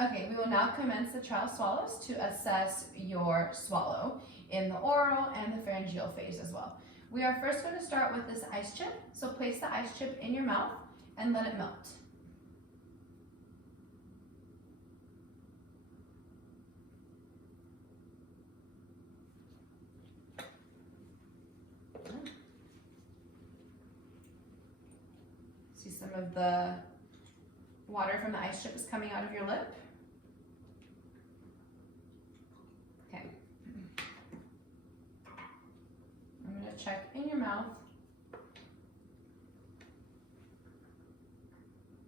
Okay, we will now commence the trial swallows to assess your swallow in the oral and the pharyngeal phase as well. We are first going to start with this ice chip. So place the ice chip in your mouth and let it melt. See some of the water from the ice chip is coming out of your lip. Okay. I'm going to check in your mouth.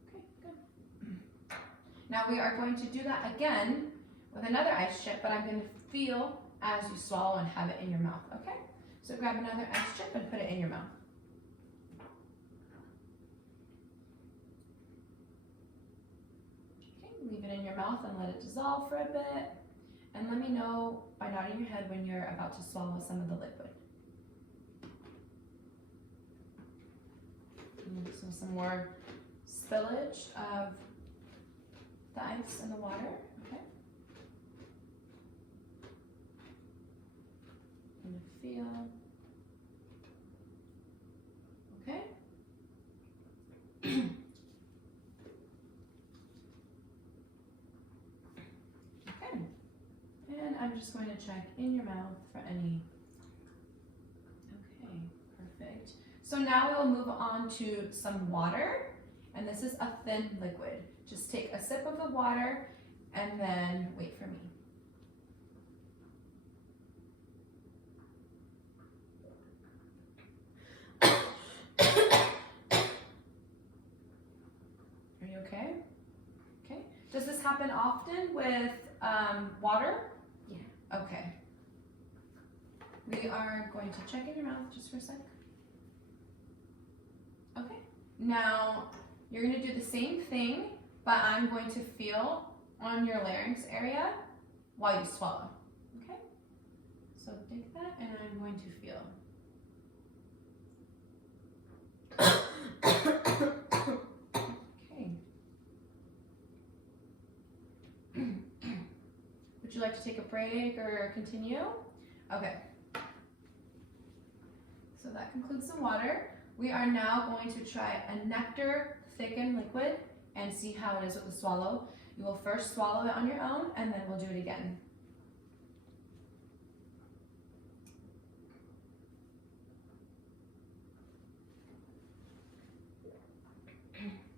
Okay, good. Now we are going to do that again with another ice chip, but I'm going to feel as you swallow and have it in your mouth, okay? So grab another ice chip and put it in your mouth. Leave it in your mouth and let it dissolve for a bit. And let me know by nodding your head when you're about to swallow some of the liquid. So some more spillage of the ice and the water. Okay. And feel. Okay. And I'm just going to check in your mouth for any. Okay, perfect. So now we'll move on to some water, and this is a thin liquid. Just take a sip of the water and then wait for me. Are you okay? Okay. Does this happen often with water? Yeah. Okay. We are going to check in your mouth just for a sec. Okay. Now, you're going to do the same thing, but I'm going to feel on your larynx area while you swallow. Okay? So take that, and I'm going to feel. Okay. Would you like to take a break or continue? Okay. So that concludes the water. We are now going to try a nectar thickened liquid and see how it is with the swallow. You will first swallow it on your own, and then we'll do it again.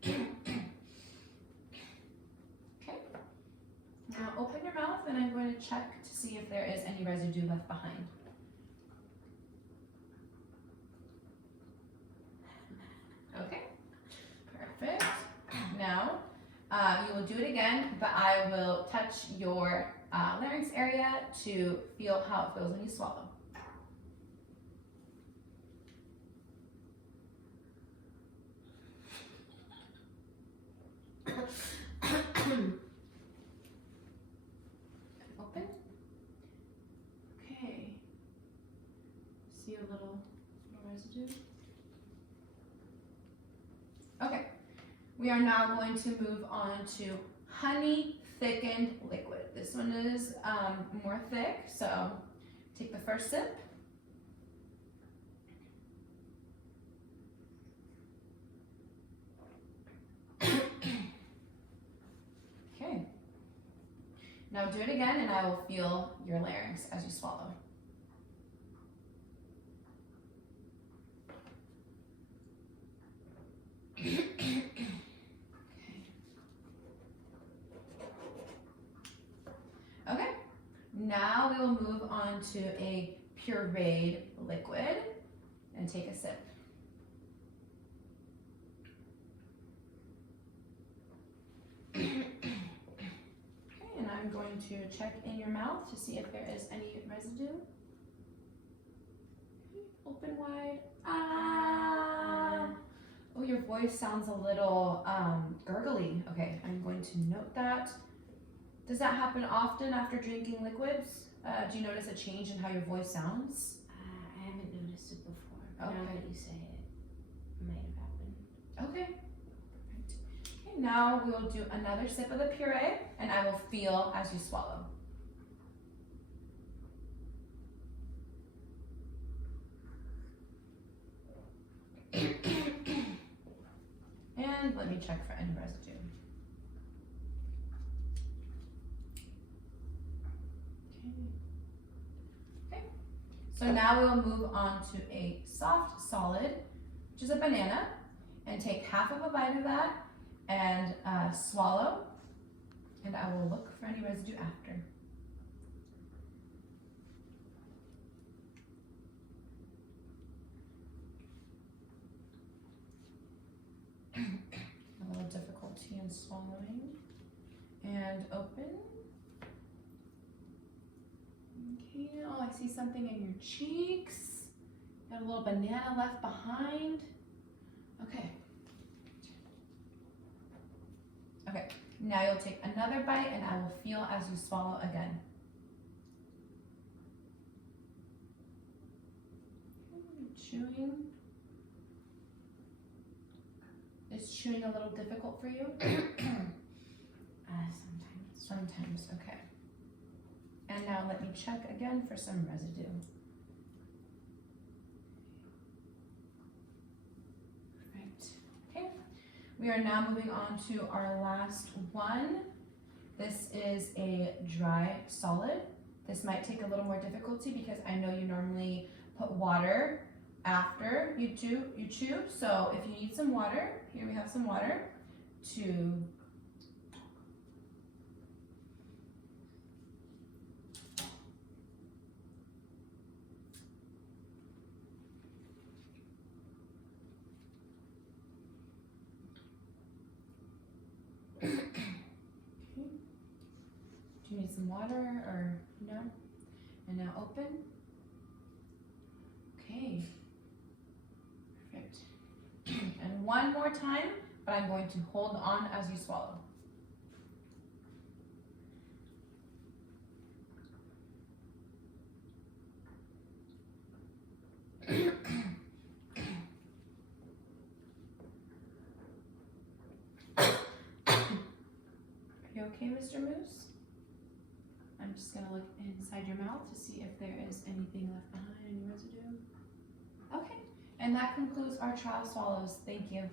Okay. Now open your mouth, and I'm going to check to see if there is any residue left behind. Okay, perfect. Now, you will do it again, but I will touch your larynx area to feel how it feels when you swallow. Open. Okay. See a little residue? Okay, we are now going to move on to honey thickened liquid. This one is more thick, so take the first sip. Okay, now do it again, and I will feel your larynx as you swallow. Okay, now we will move on to a pureed liquid and take a sip. Okay, and I'm going to check in your mouth to see if there is any residue. Open wide. Ah! Oh, your voice sounds a little gurgly. Okay, I'm going to note that. Does that happen often after drinking liquids? Do you notice a change in how your voice sounds? I haven't noticed it before. Okay. Now that you say it, it might have happened. Okay. Okay, now we will do another sip of the puree, and I will feel as you swallow. And let me check for any residue. Okay. So now we will move on to a soft solid, which is a banana, and take half of a bite of that and swallow, and I will look for any residue after. A little difficulty in swallowing. And open. Okay, oh, I see something in your cheeks. Got a little banana left behind. Okay. Okay, now you'll take another bite and I will feel as you swallow again. Chewing. Is chewing a little difficult for you? Sometimes, okay. And now let me check again for some residue. Right, okay. We are now moving on to our last one. This is a dry solid. This might take a little more difficulty because I know you normally put water after you chew. So if you need some water, here we have some water to Do you need some water or no? And now open. Okay. Perfect. And one more time, but I'm going to hold on as you swallow. Are you okay, Mr. Mousse? I'm just gonna look inside your mouth to see if there is anything left behind, any residue. Okay, and that concludes our trial swallows. Thank you.